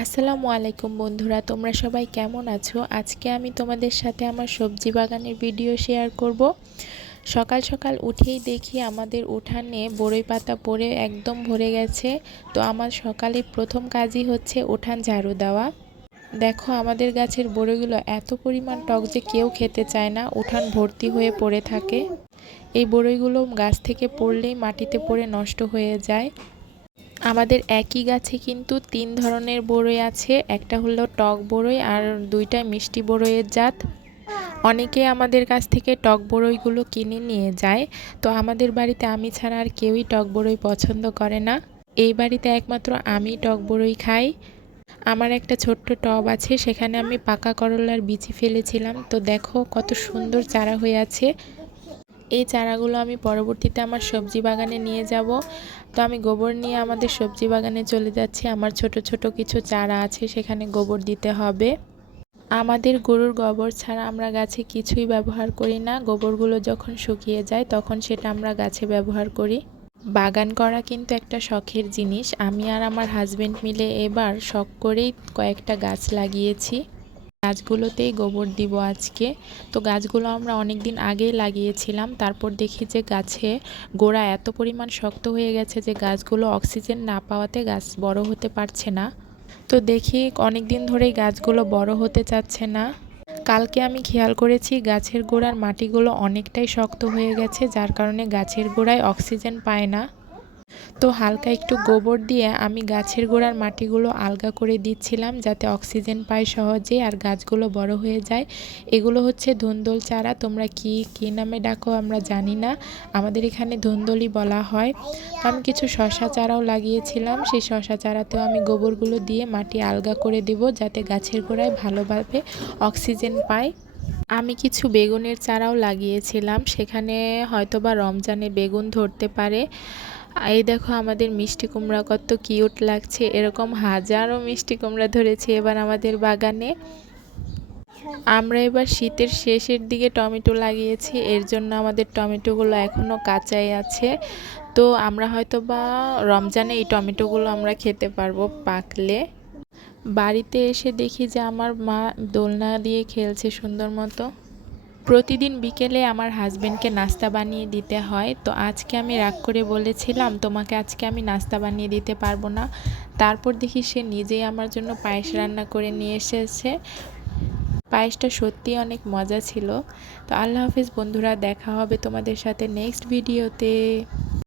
আসসালামু আলাইকুম বন্ধুরা, তোমরা সবাই কেমন আছো? আজকে আমি তোমাদের সাথে আমার সবজি বাগানের ভিডিও শেয়ার করব। সকাল সকাল উঠেই দেখি আমাদের উঠানে বড়ই পাতা পড়ে একদম ভরে গেছে। তো আমার সকালে প্রথম কাজই হচ্ছে উঠান ঝাড়ু দেওয়া। দেখো আমাদের গাছের বড়ইগুলো এত পরিমাণ টক যে কেউ খেতে চায় না, উঠান ভর্তি হয়ে পড়ে থাকে। এই বড়ইগুলো গাছ থেকে পড়লেই মাটিতে পড়ে নষ্ট হয়ে যায়। আমাদের একই গাছে কিন্তু 3 ধরনের বড়ই আছে, একটা হলো টক বড়ই আর দুইটা মিষ্টি বড়ইয়ের জাত। অনেকে আমাদের কাছ থেকে টক বড়ইগুলো কিনে নিয়ে যায়। তো আমাদের বাড়িতে আমি ছাড়া আর কেউই টক বড়ই পছন্দ করে না। এই বাড়িতে একমাত্র আমি টক বড়ই খাই। আমার একটা ছোট্ট টব আছে, সেখানে আমি পাকা করলার বিচি ফেলেছিলাম। তো দেখো কত সুন্দর চারা হয়ে আছে। এই চারাগুলো আমি পরবর্তীতে আমার সবজি বাগানে নিয়ে যাব। তো আমি গোবর নিয়ে আমাদের সবজি বাগানে চলে যাচ্ছি। আমার ছোট ছোট কিছু চারা আছে, সেখানে গোবর দিতে হবে। আমাদের গরুর গোবর ছাড়া আমরা গাছে কিছুই ব্যবহার করি না। গোবরগুলো যখন শুকিয়ে যায় তখন সেটা আমরা গাছে ব্যবহার করি। বাগান করা কিন্তু একটা শখের জিনিস। আমি আর আমার হাজবেন্ড মিলে এবার শখ করেই কয়েকটা গাছ লাগিয়েছি। গাছগুলোতেই গোবর দিব আজকে। তো গাছগুলো আমরা অনেক দিন আগেই লাগিয়েছিলাম, তারপর দেখি যে গাছে গোড়া এত পরিমাণ শক্ত হয়ে গেছে যে গাছগুলো অক্সিজেন না পাওয়াতে গাছ বড় হতে পারছে না। তো দেখি অনেক দিন ধরেই গাছগুলো বড় হতে চাচ্ছে না। কালকে আমি খেয়াল করেছি গাছের গোড়ার মাটিগুলো অনেকটাই শক্ত হয়ে গেছে, যার কারণে গাছের গোড়ায় অক্সিজেন পায় না। তো হালকা একটু গোবর দিয়ে আমি গাছের গোড়ার মাটিগুলো আলগা করে দিচ্ছিলাম, যাতে অক্সিজেন পায় সহজে আর গাছগুলো বড় হয়ে যায়। এগুলো হচ্ছে ধুন্দল চারা। তোমরা কি নামে ডাকো আমরা জানি না, আমাদের এখানে ধুন্দলই বলা হয়। তো আমি কিছু শশা চারাও লাগিয়েছিলাম, সেই শশা চারাতেও আমি গোবরগুলো দিয়ে মাটি আলগা করে দিব, যাতে গাছের গোড়ায় ভালোভাবে অক্সিজেন পায়। আমি কিছু বেগুনের চারাও লাগিয়েছিলাম, সেখানে হয়তোবা রমজানে বেগুন ধরতে পারে। এই দেখো আমাদের মিষ্টি কুমড়া কত কিউট লাগছে। এরকম হাজারো মিষ্টি কুমড়া ধরেছে এবার আমাদের বাগানে। আমরা এবার শীতের শেষের দিকে টমেটো লাগিয়েছি, এর জন্য আমাদের টমেটোগুলো এখনও কাঁচাই আছে। তো আমরা হয়তোবা রমজানে এই টমেটোগুলো আমরা খেতে পারবো পাকলে। বাড়িতে এসে দেখি যে আমার মা দোলনা দিয়ে খেলছে সুন্দর মতো। প্রতিদিন বিকেলে আমার হাজবেন্ডকে নাস্তা বানিয়ে দিতে হয়। তো আজকে আমি রাগ করে বলেছিলাম তোমাকে আজকে আমি নাস্তা বানিয়ে দিতে পারবো না। তারপর দেখি সে নিজেই আমার জন্য পায়েস রান্না করে নিয়ে এসেছে। পায়েসটা সত্যিই অনেক মজা ছিল। তো আল্লাহ হাফেজ বন্ধুরা, দেখা হবে তোমাদের সাথে নেক্সট ভিডিওতে।